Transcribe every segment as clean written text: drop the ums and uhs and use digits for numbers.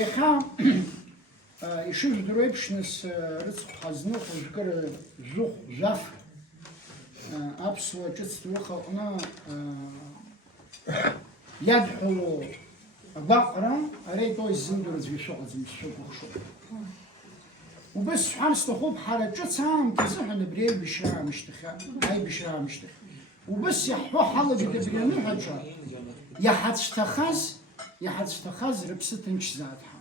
Иахьа ишыжәдыруа еиԥшныс рыцҳа зных жәкыр жәыхә жәаф аԥсуа ҿыц духа аҟны иадҳәало агәаҟра ара итәоу иззымдыруаз ишыҟаӡам сшыкәыхшоуп. Убас сҳәар сҭахуп ҳара ҿыц аамҭа азыҳәан абри аибашьра аамышьҭахь. Убас иаҳҳәо ҳалагеит абри аныҳәаҿа иаҳацәҭахаз рыԥсы ҭынчзаатҳа.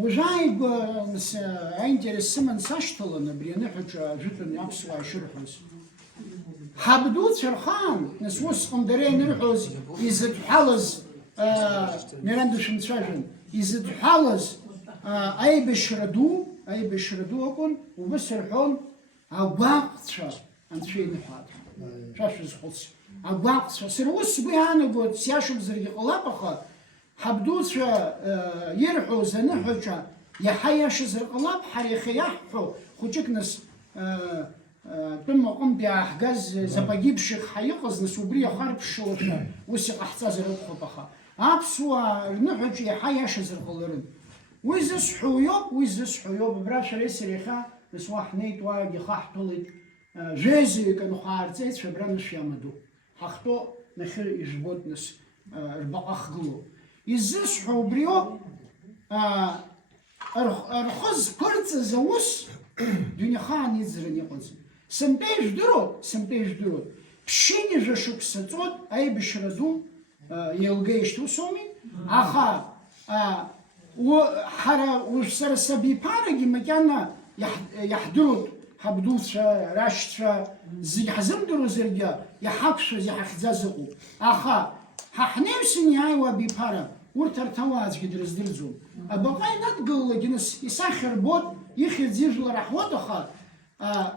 Уажәааигәа аинтерес сыман сашьҭалан абри аныҳәаҿа ажәытәан аԥсуаа ишырҳәоз. Ҳабдуцәа рхаан, нас усҟан дара ианырҳәоз изыдҳәалаз, Миранда шәымцәажәан, изыдҳәалаз аибашьра ду акәын, убас рҳәон агәаҟцәа анцәа иныҳәаҭа. Шәа шәызхәыц. Агәаҟцәа, сара ус сгәы иаанагоит, сиашамзаргьы ҟалап, аха ҳабдуцәа ирҳәоз аныҳәаҿа иаҳа иашазар ҟалап, ҳара иахьа иаҳҳәо хәыҷык нас тәым аҟынтә иааҳгаз запагибшьык иҟаз, нас убри иахарԥшшылашәа ус иҟаҳҵазар акәхап, аха аԥсуаа рныҳәаҿа иаҳа иашазар ҟаларын. Уи зысҳәо иоуп, абра шәареи сареи иахьа нас уа ҳнеит, уаагьы хаҳҭәылеит, жәеизаҩык анхәаарҵеит, шәабра нас шәиамаду. Ҳахҭәо нахьы ижбоит нас рбаҟа хгылоу. Изысҳәо убри ауп, рхы зԥырҵыз аус дунеихаан иӡран иҟаӡам. Сынтәа ижәдыруа, ԥшьынҩажәа шықәса ҵуат аибашьра ду еилгеижьҭеи ус ауми, аха ҳара уажә сара сабиԥарагьы макьана иаҳдыруеит ҳабдуцәа, рашьцәа, зегьы ҳзымдыруазаргьы иҳақәшәаз, иҳахьӡаз ыҟоуп. Аха ҳаҳнеиусын иааиуа абиԥара, урҭ арҭ ауаа аӡәгьы дрыздырӡом. Абаҟа инадгылалакгьы нас исахьа рбот, ихьӡ ижәлар аҳуеит, аха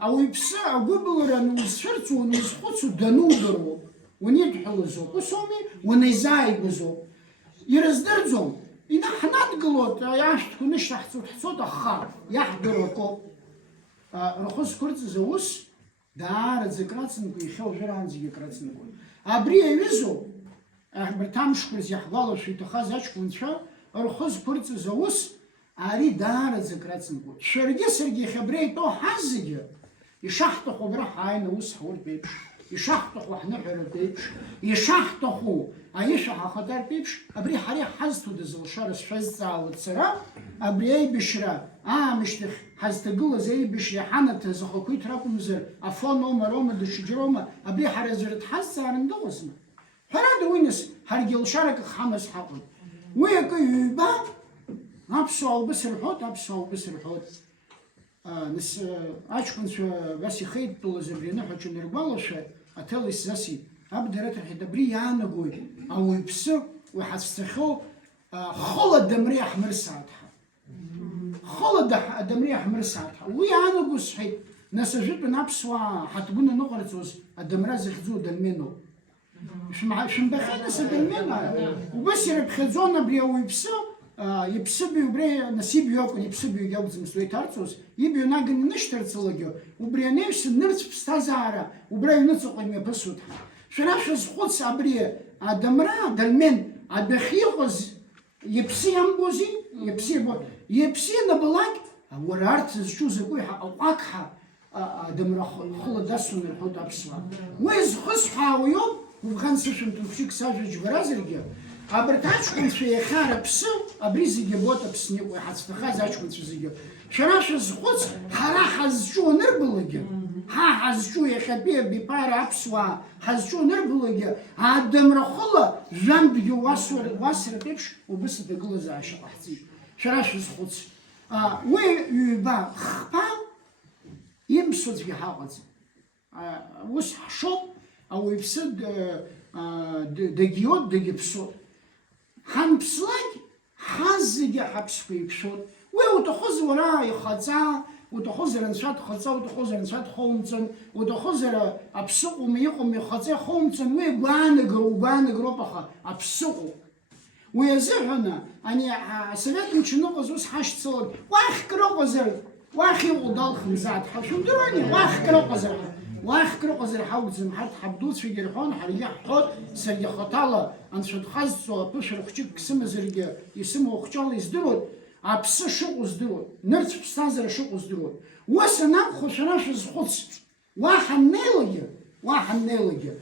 ауаҩԥсы агәыбылра анузцәырҵуа, анузхәыцуа данудыруоуп, уанидҳәалазоуп, ус ауми, уанизааигәазоуп. Ирыздырӡом. Ҳнадгылоит, иашәҭқәа нышьҭаҳцоит, ҳцоит, аха иаҳдыруа акоуп. Рхы зқәырҵыз аус даараӡа крацымкәа, иахьа уажәраанӡагьы крацымкәа. Абри аҩызоуп, абарҭ амшқәа иаҳгәалашәо иҭахаз аҷкәынцәа рхы зқәырҵыз аус ари даараӡа крацымкәа. Шәаргьы саргьы иахьа абри итәоу ҳаз зегьы ишаҳҭаху абра ҳааины аус ҳуртә еиԥш, ишаҳҭаху ҳныҳәаратә еиԥш, ишаҳҭаху аишәа ҳахатартә еиԥш, абри ҳара иҳазҭода зылшара сшәазҵаауеит сара, абри аибашьра аамышьҭахь ҳазҭагылаз аибашьра иҳанаҭаз ахақәиҭра акәымзар, афон аума, рома, даҽаџьароума, абри ҳара аӡәыр дҳазҵааран дыҟазма. Ҳәарада уи нас ҳаргьы лшарак ҳамаз ҳаҟоуп. Уи акы ҩба аԥсуаа убас рҳәоит, нас аҷкәынцәа абас ихеидтәалаз абри аныҳәаҿа аныргәалашәа, аҭел исзасит. Абдара рҳәеит, абри иаанагоит ауаҩԥсы уи ҳацәцахьоу хыла адамра иаҳмырсааҭҳа. Уи иаанаго сҳәеит, нас ажәытәан аԥсуаа ҳаҭгәын аныҟарҵоз адамра захьӡу адольменоуп. Шәымбахьеит нас адольмена, убас ирыԥхьаӡон абри ауаҩԥсы, иԥсыбаҩ убри нас ибаҩ акәын, иԥсыбаҩгьы акәӡамызт иҭарҵоз, ибаҩ наган инышьҭарҵалакгьы, убри аneҩсан нырцә ԥсҭазаара убра аҩныҵҟа имҩаԥысуеит. Шәара шәазхәыц, абри адамра, адольмен адәахьы иҟаз иԥсы иамбози, иԥсы ианабалак, уара арҭ зҿу закәи аҟәақҳа адамра хыла дасуан рҳәоит аԥсуаа. Уи зхысҳәаауа иоуп, убӷан сышәымҭан хәшьык сажәа џьбаразаргьы, абарҭ аҷкәынцәа иахьа рыԥсы абри зегьы абоит Аԥсны иҟоу иҳацәҭахаз аҷкәынцәа зегьы. Шәара шәазхәыц, ҳара ҳазҿу анырбалагьы, ҳазҿу иахьатәи абиԥара аԥсуаа ҳазҿу анырбалагьы, адамра хыла жәантәгьы уасратә еиԥш убас аҭагылазаашьа ҟаҳҵеит. Шәара шәазхәыц. Уи ҩба хԥа имԥсо аӡәгьы ҳаҟаӡам. Ус ҳшоуп, ауаҩԥсы дагьиоит, дагьыԥсоит. Ҳанԥслак ҳаз зегьы ҳаԥсқәа иԥшоит. Уи уҭахызар уара ихаҵа, уҭахызар анцәа дхаҵа, уҭахызар анцәа дхоумҵан, уҭахызар аԥсыҟоума иҟоума ихаҵа ихоумҵан, уи угәаанагароуп, аха аԥсыҟоуп. Уи азыҳәаны ани асовет мчы ус ҳашьцылан, уахь крыҟазар, уахь иҟоу далхымзаат, ҳашәымдыруани, уахь крыҟазар. واخكر قزر حاول زمحت حبدوت في جرحون حريح حوت سرجة خطالة عن شد خزو بشر خشيب كسم زرجة يسمو خشال يزدرود عبس شو زدرود نرت بستازر شو زدرود وسنا خشناش زخص واحد نيلجة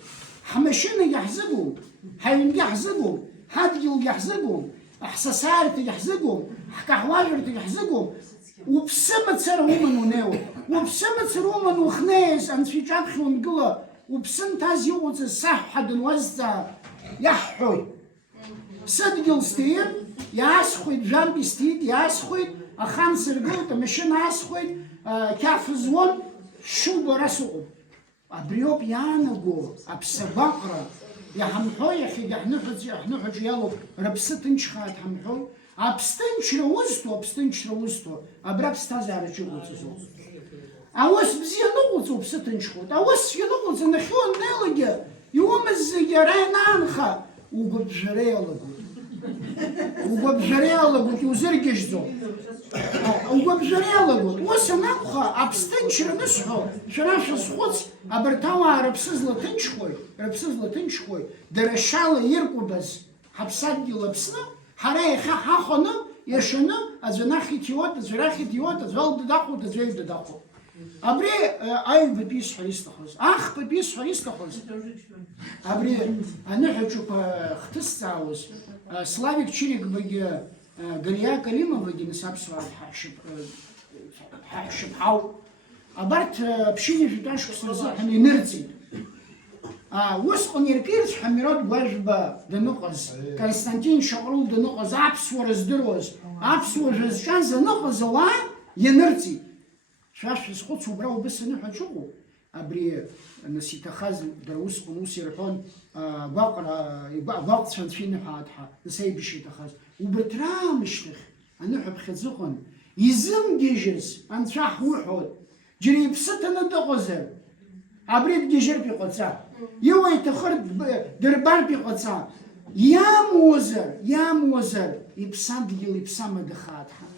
حمشين يحزقون حين يحزقون هاديو يحزقون احساسات يحزقون حكاحواجر يحزقون وبسمة سرهم وناو وبسمة سرهم وخناس أنت في جابخ ونقلا وبسم تازيوز الصح حد الوزة يحوي صدق ستير ياسخوي جنبي ستيد ياسخوي أخان سرقوت مشين ياسخوي كاف زون شو برسوق أبريوب يانغو أبسبقرة يا حمحوي يا أخي حنحج يالو ربستنش خات حمحوي أبستنش روزتو أبربستاز على شو بتزو أوس بزي نقطة بستنش خود أوس ينقطة نخون نلقى يوم الزجرين أنخا وبجريالة يوزرجش زو وبجريالة وسنقخا أبستنش رنسحو شراش الصوت أبرتاوا ربسزلة تنشخوي درشالة يركو بس حبسات لبسنا حراي خاخنا يشنا أزناخي تيوت أزراخي تيوت أزوال دداخو دزويف دداخو أبري أي ببيس حريستخوز أخ ببيس حريستخوز أبري أنا حجوب اختصاوز سلافيك تشيريك بجي غليا كلمة بجي نساب سوال حاشب حاو أبرت بشيني جداش بسرزا حني نرتي وسقن يركيرش حميرات واجبة دنقز كونستانتين شغلو دنقز أبسور زدروز أبسور جزشان زنقز وان ينرتي شاش سقط وبراو بس نحن شغو أبري نسيت خاز دروس قنوس يرحون باقر شان فين حاتها نسيب بشي تخاز وبترام مشتخ أنا حب خزقن يزم جيجرس أن شاح وحود جري بستنا دقزر أبريد جيجر بيقصا يوي تخرج دربار بيقصا يا موزر يبسام ديال يبسام دخاتها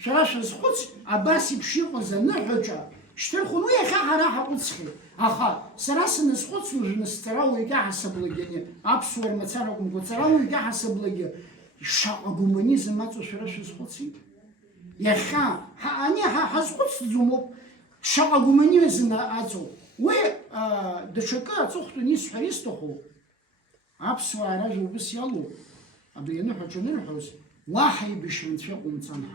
شراش سقط أباسي بشي قزا نحجا شترخون ويا خا راح قدسخي أخا سراس نسقط نستراوي كاع حسب لجني أبصور مثلاً كوتراوي كاع حسب لجني شاق كومونيزم ما تشراش سقطي يا خا أنا حسقط زومو شاق كومونيزم أزو و دشكا تخطو نيس حريستخو أبصور رجل بس يلو أبي نحجا نرحوز واحد بشرنت في قمتنا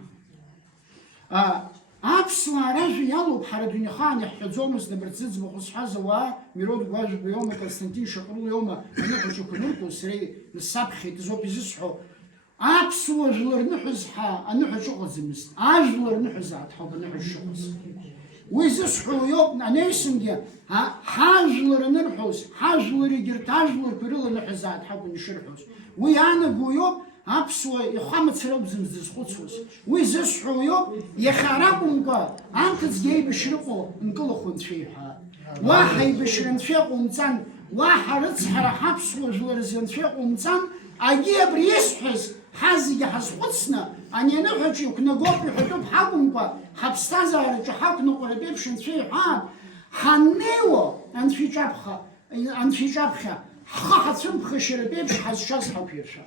أبصور رجل يلو بحر الدنيا خان يحجزومس دبرتزز بخص حزوا ميرود واجب يوم كونستانتين شقرو يوم نحجو كنوركو سري الصبح تزو بيزصحو أبصور جلر نحز حا نحجو قزمس أجلر نحز عتحب نحج شخص ويزصحو يوم نيسنجي حاجلر نرحوز حاجلر يجرت حاجلر كريل نحز عتحب نشرحوز ويانا قويوب أبسوا يخامت سراب زمزز خصوص ويزصحو يوم يخربون قا أنت تجي بشرقو نقول خد فيها واحد بشرن فيقو متان واحد رتسحر حبسوا جلرزن فيقو متان أجيب ريسحس حازي حس قدسنا أني نحكي وكنا قوبي حدوب حقهم قا حبستازار جحاك نقول بيبشن فيها حنيو أنت في جبخة خا حتسم بخشر بيبش حس شاس حبيرشا